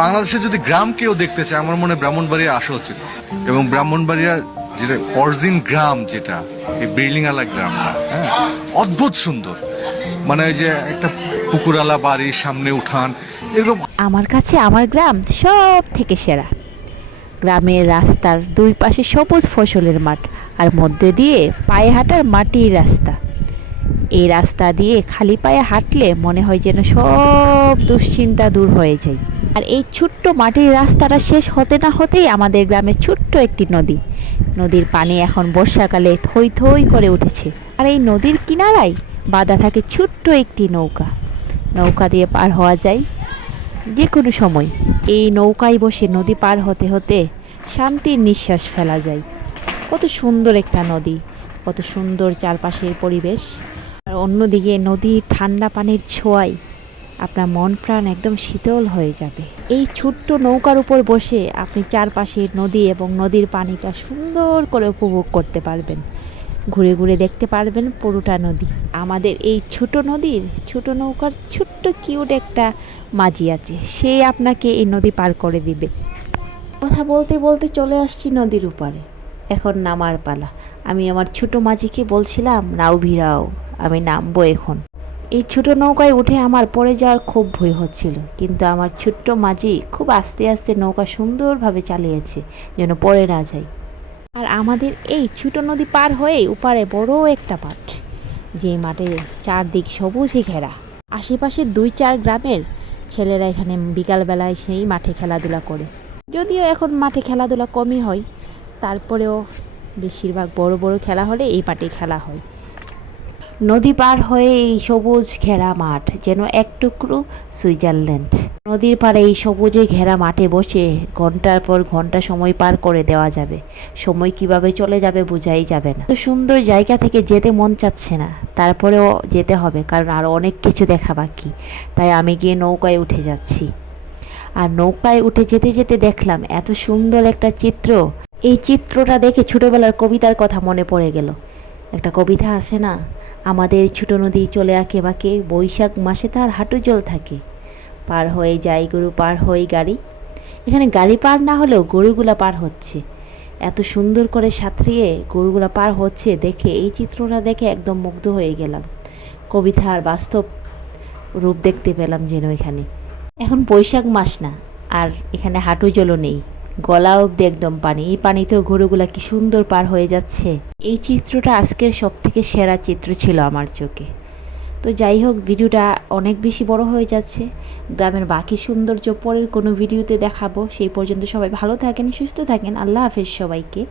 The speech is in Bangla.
বাংলাদেশে যদি গ্রাম কেউ দেখতে চায়, আমার মনে ব্রাহ্মণবাড়িয়া আসা উচিত এবং ব্রাহ্মণবাড়িয়া যেটা অরিজিন গ্রাম যেটা, এই বিল্ডিংওয়ালা গ্রাম না হ্যাঁ অদ্ভুত সুন্দর। মানে ওই যে একটা পুকুরালা বাড়ি, সামনে উঠান, এরকম আমার কাছে, আমার গ্রাম সব থেকে সেরা। গ্রামের রাস্তার দুই পাশে সবুজ ফসলের মাঠ, আর মধ্যে দিয়ে পায়ে হাঁটার মাটির রাস্তা। এই রাস্তা দিয়ে খালি পায়ে হাঁটলে মনে হয় যেন সব দুশ্চিন্তা দূর হয়ে যায়। আর এই ছোট্ট মাটির রাস্তাটা শেষ হতে না হতেই আমাদের গ্রামে ছোট্ট একটি নদী। নদীর পানি এখন বর্ষাকালে থই থই করে উঠেছে। আর এই নদীর কিনারায় বাঁধা থাকে ছোট্ট একটি নৌকা। নৌকা দিয়ে পার হওয়া যায় যে কোনো সময়। এই নৌকায় বসে নদী পার হতে হতে শান্তির নিঃশ্বাস ফেলা যায়। কত সুন্দর একটা নদী, কত সুন্দর চারপাশের পরিবেশ। আর অন্যদিকে নদীর ঠান্ডা পানির ছোঁয়ায় আপনার মন প্রাণ একদম শীতল হয়ে যাবে। এই ছোট্ট নৌকার উপর বসে আপনি চারপাশের নদী এবং নদীর পানিটা সুন্দর করে উপভোগ করতে পারবেন। ঘুরে ঘুরে দেখতে পারবেন পুরোটা নদী। আমাদের এই ছোট নদীর, ছোট নৌকার ছোট্ট কিউট একটা মাঝি আছে। সে আপনাকে এই নদী পার করে দিবে। কথা বলতে বলতে চলে আসছি নদীর উপরে। এখন নামার পালা। আমি আমার ছোট মাঝিকে বলছিলাম, নাও ভিড়াও। আমি নামবো এখন। এই ছোট নৌকায় উঠে আমার পড়ে যাওয়ার খুব ভয় হচ্ছিল, কিন্তু আমার ছোট্ট মাঝি খুব আস্তে আস্তে নৌকা সুন্দরভাবে চালিয়েছে, যেন পড়ে না যায়। আর আমাদের এই ছোট নদী পার হয়ে উপারে বড় একটা মাঠ, যে মাঠের চারদিক সবুজে ঘেরা। আশেপাশের দুই চার গ্রামের ছেলেরা এখানে বিকালবেলায় সেই মাঠে খেলাধুলা করে। যদিও এখন মাঠে খেলাধুলা কমই হয়, তারপরেও বেশিরভাগ বড় বড় খেলা হলে এই মাঠে খেলা হয়। নদী পার হয়ে এই সবুজ ঘেরা মাঠ, যেন এক টুকরো সুইজারল্যান্ড। নদীর পাড়ে এই সবুজে ঘেরা মাঠে বসে ঘণ্টার পর ঘণ্টা সময় পার করে দেওয়া যাবে। সময় কীভাবে চলে যাবে বোঝাই যাবে না। তো সুন্দর জায়গা থেকে যেতে মন চাচ্ছে না। তারপরেও যেতে হবে, কারণ আরও অনেক কিছু দেখা বাকি। তাই আমি গিয়ে নৌকায় উঠে যাচ্ছি। আর নৌকায় উঠে যেতে যেতে দেখলাম, এত সুন্দর একটা চিত্র। এই চিত্রটা দেখে ছোটোবেলার কবিতার কথা মনে পড়ে গেল। একটা কবিতা আছে না? আমাদের ছোটো নদী চলে আঁকে বাঁকে, বৈশাখ মাসে তার হাঁটু জল থাকে। পার হয়ে যায় গরু, পার হয়ে গাড়ি। এখানে গাড়ি পার না হলেও গরুগুলা পার হচ্ছে। এত সুন্দর করে সাঁতরিয়ে গরুগুলা পার হচ্ছে দেখে এই চিত্রটা দেখে একদম মুগ্ধ হয়ে গেলাম। কবিতার বাস্তব রূপ দেখতে পেলাম যেন এখানে। এখন বৈশাখ মাস না, আর এখানে হাঁটু জলও নেই। গলা অব্দি একদম পানি। এই পানিতেও গরুগুলা কি সুন্দর পার হয়ে যাচ্ছে। এই চিত্রটা আজকের সব থেকে সেরা চিত্র ছিল আমার চোখে। তো যাই হোক, ভিডিওটা অনেক বেশি বড় হয়ে যাচ্ছে। গ্রামের বাকি সৌন্দর্য পরের কোনো ভিডিওতে দেখাবো। সেই পর্যন্ত সবাই ভালো থাকেন, সুস্থ থাকেন। আল্লাহ হাফেজ সবাইকে।